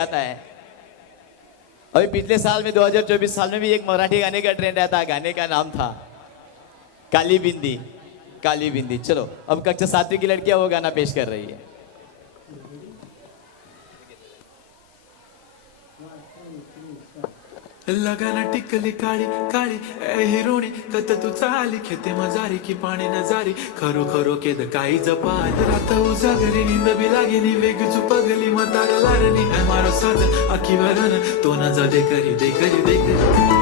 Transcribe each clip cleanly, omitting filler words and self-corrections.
आता है। अभी पिछले साल में 2024 साल में भी एक मराठी गाने का ट्रेंड आया था। गाने का नाम था काली बिंदी। काली बिंदी। चलो अब कक्षा 7वीं की लड़कियां वो गाना पेश कर रही है। लगाना टिकली काळी काळी ए हिरोणी कत तू चाली खेते मजारी की पाणी नजारी खरो खरो केद काही जपाल रात उजागरी नींद बी लागेनी वेग चुपगली मतार लारणी ए मारो साज आखी वरण तो न जा दे करी दे करी दे करी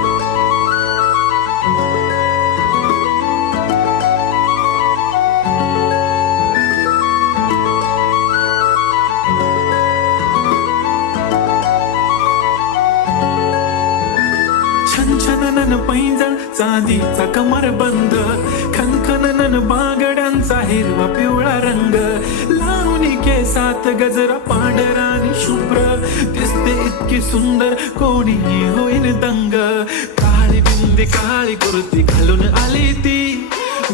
छनछनन पैंजण चांदीचा कमरबंद खनखनन बांगड्यांचा हिरवा पिवळा रंग लावणी केसात गजरा पांढरा आणि शुभ्र दिसते इतकी सुंदर कोणीही होईन दंग काळी बिंदी काळी कुर्ती घालून आली ती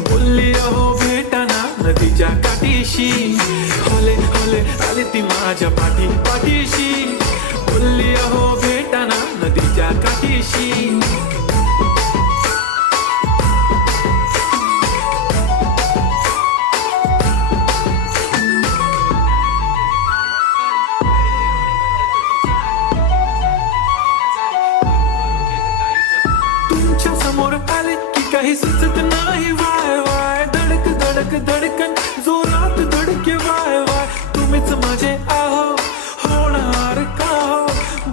बोलली अहो भेटाना नदीच्या काठीशी होले होले आली ती माझ्या पाठी पाठीशी बोलली अहो भेटाना नदीच्या काठीशी तुमच्या समोर आले की काही सुचत नाही वाय वाय धडक धडक धडकन जोरात धडके वाय वाय तुम्हीच माझे आहो होणार का हो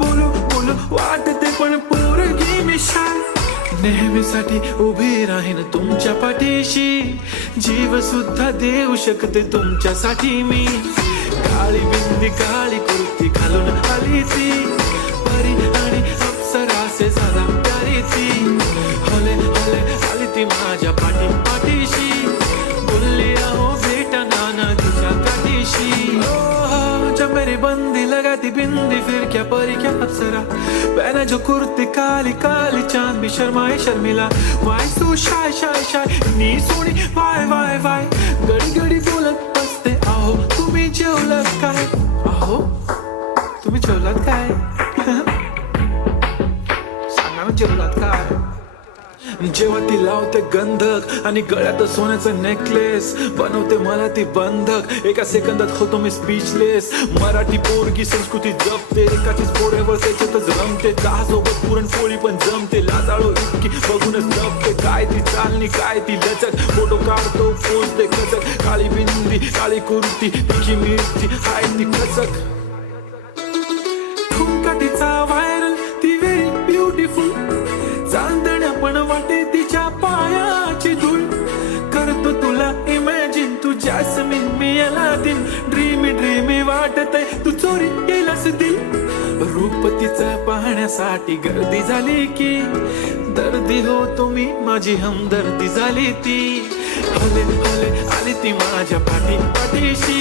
बोलू बोलू वाटते पण पोरगी मी शाय नेहमीसाठी उभी राहीन तुमच्या पाठीशी जीव सुद्धा देऊ शकते तुमच्यासाठी मी काळी बिंदी काळी कुर्ती घालून आली ती परी आणि अप्सरासे साधा प्यारी ती हले हले आली ती माझ्या पाठी पाठीशी बोलली अहो भेटना नदीच्या काठीशी जब मेरी बंदी लगाती बिंदी फिर क्या परी क्या अप्सरा पहना जो कुर्ती काली काली चांद भी शर्माए Sharmila why so shy shy shy नी सोनी वाय वाय वाय गडी गडी बोलत असते अहो तुम्ही जेवलात काय अहो तुम्ही जेवलात काय सांगा ना जेवलात काय जेव्हा ती लावते गंधक आणि गळ्यात सोन्याचं नेकलेस बनवते मला ती बंधक एका सेकंदात होतो मी स्पीचलेस मराठी पोरगी संस्कृती जपते एकाचीच पोऱ्यावर त्याच्यातच रमते चहासोबत पुरणपोळी पण जमते लाजाळू इतकी बघूनच जपते काय ती चालणी काय ती लचक फोटो काढतो पोचते खचक काळी बिंदी काळी कुर्ती तिची मिरची हाय ती खचक ठुमका तिचा व्हायरल ती व्हेरी ब्युटिफुल चांदण्या पण वाटे तिच्या पायाची धूळ करतो तुला इमॅजिन तू जॅस्मिन मी अलादीन ड्रीमी ड्रीमी वाटत तू चोरी केलास दिल रूप तिचं पाहण्यासाठी गर्दी झाली की दर्दी हो तुम्ही माझी हमदर्दी झाली ती हले हले आली ती माझ्या पाठी पाठीशी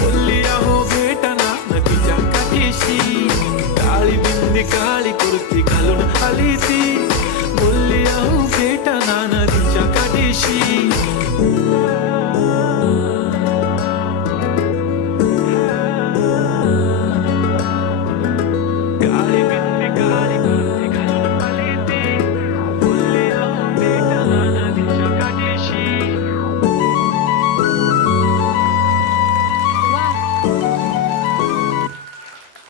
बोलली अहो भेटाना नदीच्या काठीशी काळी बिंदी काळी कुर्ती घालून आली ती